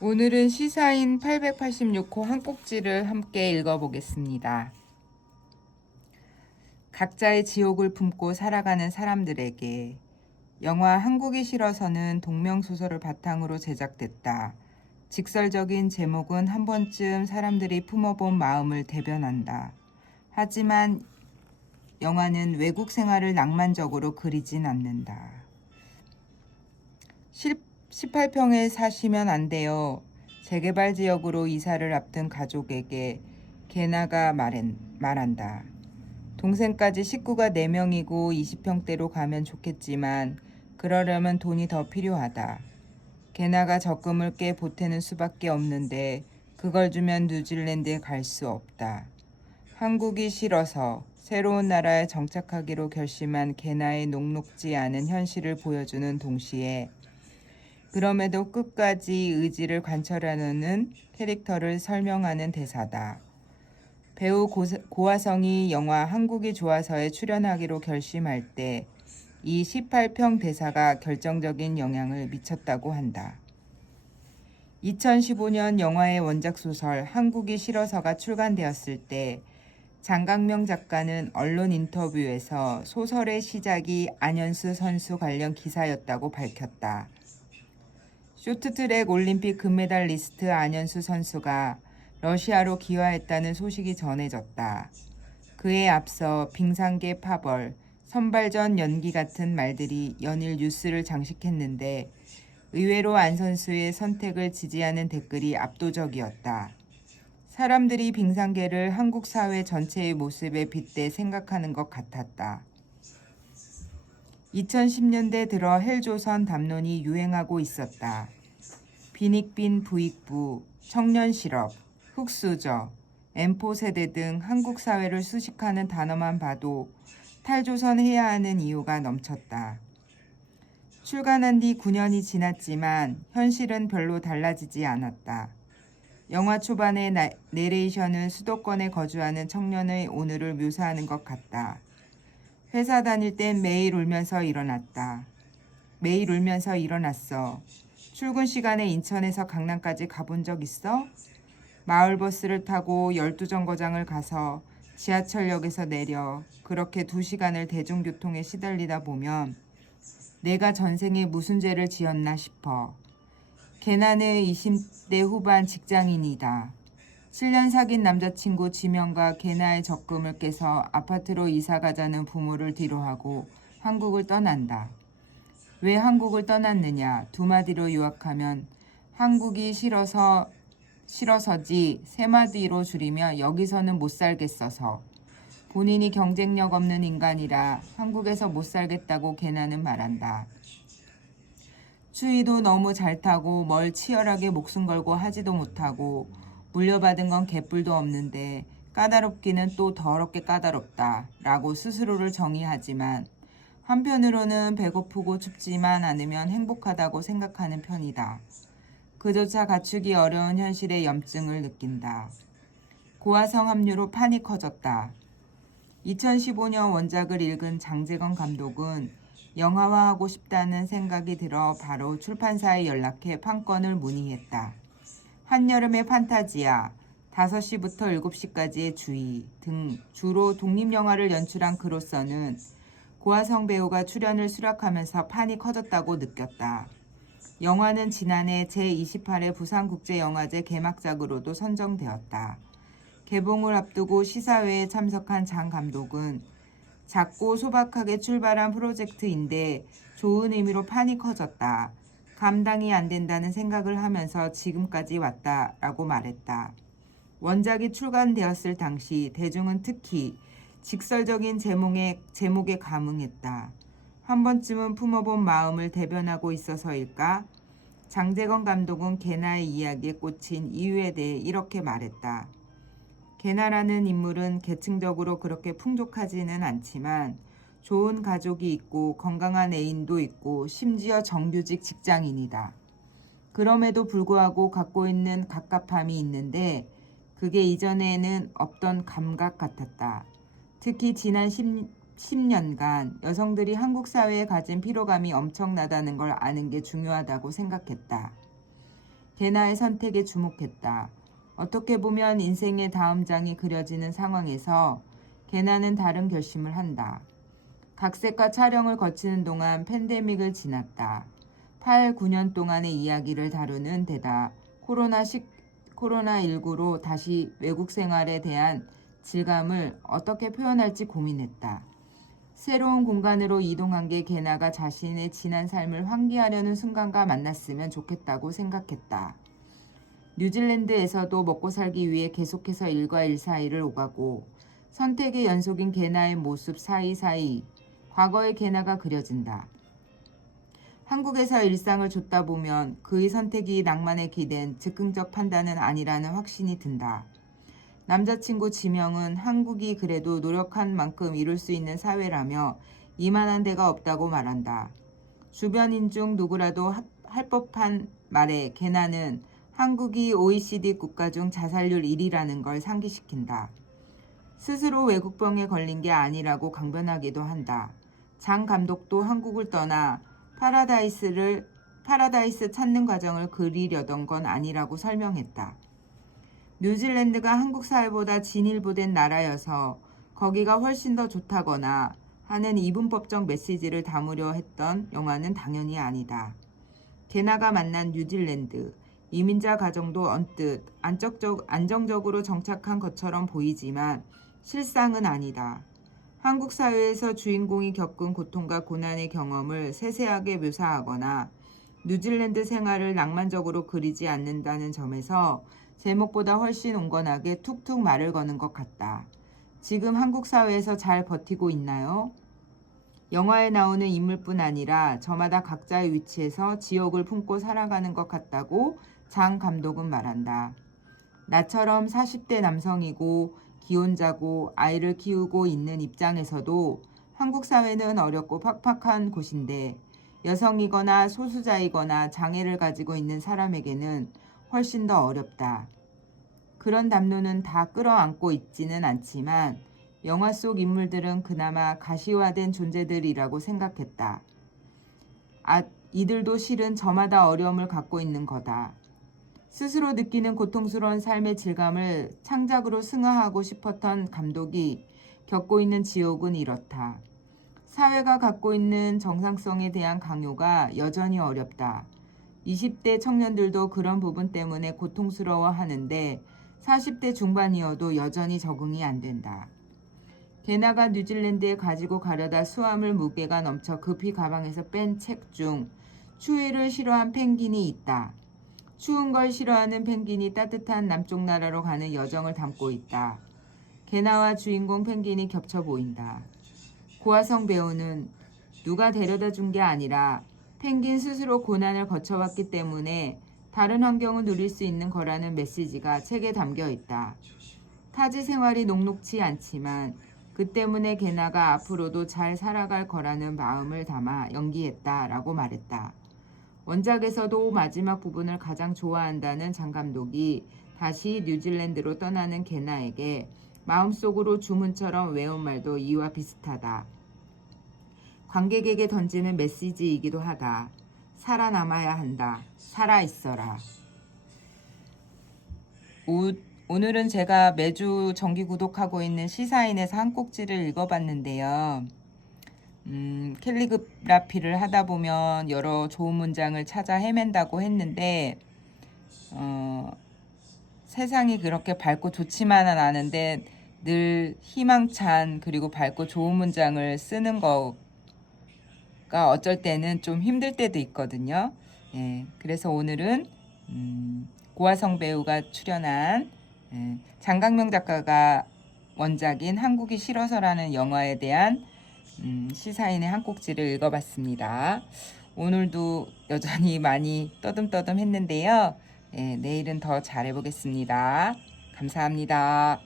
오늘은 시사인 886호 한 꼭지를 함께 읽어보겠습니다. 각자의 지옥을 품고 살아가는 사람들에게 영화 한국이 싫어서는 동명소설을 바탕으로 제작됐다. 직설적인 제목은 한 번쯤 사람들이 품어본 마음을 대변한다. 하지만 영화는 외국 생활을 낭만적으로 그리진 않는다. 18평에 사시면 안 돼요. 재개발 지역으로 이사를 앞둔 가족에게 개나가 말한다. 동생까지 식구가 4명이고 20평대로 가면 좋겠지만 그러려면 돈이 더 필요하다. 개나가 적금을 꽤 보태는 수밖에 없는데 그걸 주면 뉴질랜드에 갈 수 없다. 한국이 싫어서 새로운 나라에 정착하기로 결심한 개나의 녹록지 않은 현실을 보여주는 동시에 그럼에도 끝까지 의지를 관철하는 캐릭터를 설명하는 대사다. 배우 고화성이 영화 한국이 좋아서에 출연하기로 결심할 때 이 18평 대사가 결정적인 영향을 미쳤다고 한다. 2015년 영화의 원작 소설 한국이 싫어서가 출간되었을 때 장강명 작가는 언론 인터뷰에서 소설의 시작이 안현수 선수 관련 기사였다고 밝혔다. 쇼트트랙 올림픽 금메달리스트 안현수 선수가 러시아로 귀화했다는 소식이 전해졌다. 그에 앞서 빙상계 파벌, 선발전 연기 같은 말들이 연일 뉴스를 장식했는데 의외로 안 선수의 선택을 지지하는 댓글이 압도적이었다. 사람들이 빙상계를 한국 사회 전체의 모습에 빗대 생각하는 것 같았다. 2010년대 들어 헬조선 담론이 유행하고 있었다. 빈익빈 부익부, 청년실업, 흑수저, 엠포세대 등 한국 사회를 수식하는 단어만 봐도 탈조선해야 하는 이유가 넘쳤다. 출간한 뒤 9년이 지났지만 현실은 별로 달라지지 않았다. 영화 초반의 내레이션은 수도권에 거주하는 청년의 오늘을 묘사하는 것 같다. 회사 다닐 땐 매일 울면서 일어났다. 매일 울면서 일어났어. 출근 시간에 인천에서 강남까지 가본 적 있어? 마을버스를 타고 12정거장을 가서 지하철역에서 내려 그렇게 2시간을 대중교통에 시달리다 보면 내가 전생에 무슨 죄를 지었나 싶어. 개나는 20대 후반 직장인이다. 7년 사귄 남자친구 지명과 개나의 적금을 깨서 아파트로 이사 가자는 부모를 뒤로하고 한국을 떠난다. 왜 한국을 떠났느냐? 2마디로 요약하면 한국이 싫어서지 3마디로 줄이며 여기서는 못 살겠어서. 본인이 경쟁력 없는 인간이라 한국에서 못 살겠다고 개나는 말한다. 추위도 너무 잘 타고 뭘 치열하게 목숨 걸고 하지도 못하고 물려받은 건 개뿔도 없는데 까다롭기는 또 더럽게 까다롭다 라고 스스로를 정의하지만 한편으로는 배고프고 춥지만 않으면 행복하다고 생각하는 편이다. 그조차 갖추기 어려운 현실의 염증을 느낀다. 고화성 합류로 판이 커졌다. 2015년 원작을 읽은 장재건 감독은 영화화하고 싶다는 생각이 들어 바로 출판사에 연락해 판권을 문의했다. 한여름의 판타지야, 5시부터 7시까지의 주의 등 주로 독립영화를 연출한 그로서는 고화성 배우가 출연을 수락하면서 판이 커졌다고 느꼈다. 영화는 지난해 제28회 부산국제영화제 개막작으로도 선정되었다. 개봉을 앞두고 시사회에 참석한 장 감독은 작고 소박하게 출발한 프로젝트인데 좋은 의미로 판이 커졌다. 감당이 안 된다는 생각을 하면서 지금까지 왔다라고 말했다. 원작이 출간되었을 당시 대중은 특히 직설적인 제목에 감흥했다. 한 번쯤은 품어본 마음을 대변하고 있어서일까? 장재건 감독은 개나의 이야기에 꽂힌 이유에 대해 이렇게 말했다. 개나라는 인물은 계층적으로 그렇게 풍족하지는 않지만 좋은 가족이 있고 건강한 애인도 있고 심지어 정규직 직장인이다. 그럼에도 불구하고 갖고 있는 갑갑함이 있는데 그게 이전에는 없던 감각 같았다. 특히 지난 10년간 여성들이 한국 사회에 가진 피로감이 엄청나다는 걸 아는 게 중요하다고 생각했다. 게나의 선택에 주목했다. 어떻게 보면 인생의 다음 장이 그려지는 상황에서 게나는 다른 결심을 한다. 각색과 촬영을 거치는 동안 팬데믹을 지났다. 8, 9년 동안의 이야기를 다루는 데다 코로나19로 다시 외국 생활에 대한 질감을 어떻게 표현할지 고민했다. 새로운 공간으로 이동한 게 게나가 자신의 지난 삶을 환기하려는 순간과 만났으면 좋겠다고 생각했다. 뉴질랜드에서도 먹고 살기 위해 계속해서 일과 일 사이를 오가고 선택의 연속인 게나의 모습 사이사이 과거의 게나가 그려진다. 한국에서 일상을 좇다 보면 그의 선택이 낭만에 기댄 즉흥적 판단은 아니라는 확신이 든다. 남자친구 지명은 한국이 그래도 노력한 만큼 이룰 수 있는 사회라며 이만한 데가 없다고 말한다. 주변인 중 누구라도 할 법한 말에 게나는 한국이 OECD 국가 중 자살률 1위라는 걸 상기시킨다. 스스로 외국병에 걸린 게 아니라고 강변하기도 한다. 장 감독도 한국을 떠나 파라다이스 찾는 과정을 그리려던 건 아니라고 설명했다. 뉴질랜드가 한국 사회보다 진일보된 나라여서 거기가 훨씬 더 좋다거나 하는 이분법적 메시지를 담으려 했던 영화는 당연히 아니다. 게나가 만난 뉴질랜드, 이민자 가정도 언뜻 안정적으로 정착한 것처럼 보이지만 실상은 아니다. 한국 사회에서 주인공이 겪은 고통과 고난의 경험을 세세하게 묘사하거나 뉴질랜드 생활을 낭만적으로 그리지 않는다는 점에서 제목보다 훨씬 온건하게 툭툭 말을 거는 것 같다. 지금 한국 사회에서 잘 버티고 있나요? 영화에 나오는 인물뿐 아니라 저마다 각자의 위치에서 지옥을 품고 살아가는 것 같다고 장 감독은 말한다. 나처럼 40대 남성이고 기혼자고 아이를 키우고 있는 입장에서도 한국 사회는 어렵고 팍팍한 곳인데 여성이거나 소수자이거나 장애를 가지고 있는 사람에게는 훨씬 더 어렵다. 그런 담론은 다 끌어안고 있지는 않지만 영화 속 인물들은 그나마 가시화된 존재들이라고 생각했다. 이들도 실은 저마다 어려움을 갖고 있는 거다. 스스로 느끼는 고통스러운 삶의 질감을 창작으로 승화하고 싶었던 감독이 겪고 있는 지옥은 이렇다. 사회가 갖고 있는 정상성에 대한 강요가 여전히 어렵다. 20대 청년들도 그런 부분 때문에 고통스러워 하는데 40대 중반이어도 여전히 적응이 안 된다. 게나가 뉴질랜드에 가지고 가려다 수화물 무게가 넘쳐 급히 가방에서 뺀 책 중 추위를 싫어한 펭귄이 있다. 추운 걸 싫어하는 펭귄이 따뜻한 남쪽 나라로 가는 여정을 담고 있다. 게나와 주인공 펭귄이 겹쳐 보인다. 고화성 배우는 누가 데려다 준 게 아니라 펭귄 스스로 고난을 거쳐왔기 때문에 다른 환경을 누릴 수 있는 거라는 메시지가 책에 담겨 있다. 타지 생활이 녹록치 않지만 그 때문에 게나가 앞으로도 잘 살아갈 거라는 마음을 담아 연기했다라고 말했다. 원작에서도 마지막 부분을 가장 좋아한다는 장 감독이 다시 뉴질랜드로 떠나는 게나에게 마음속으로 주문처럼 외운 말도 이와 비슷하다. 관객에게 던지는 메시지이기도 하다. 살아남아야 한다. 살아있어라. 오늘은 제가 매주 정기 구독하고 있는 시사인에서 한 꼭지를 읽어봤는데요. 캘리그라피를 하다 보면 여러 좋은 문장을 찾아 헤맨다고 했는데 세상이 그렇게 밝고 좋지만은 않은데 늘 희망찬 그리고 밝고 좋은 문장을 쓰는 거가 어쩔 때는 좀 힘들 때도 있거든요. 예, 그래서 오늘은 고화성 배우가 출연한 장강명 작가가 원작인 한국이 싫어서라는 영화에 대한 시사인의 한 꼭지를 읽어봤습니다. 오늘도 여전히 많이 떠듬떠듬 했는데요. 네, 내일은 더 잘해보겠습니다. 감사합니다.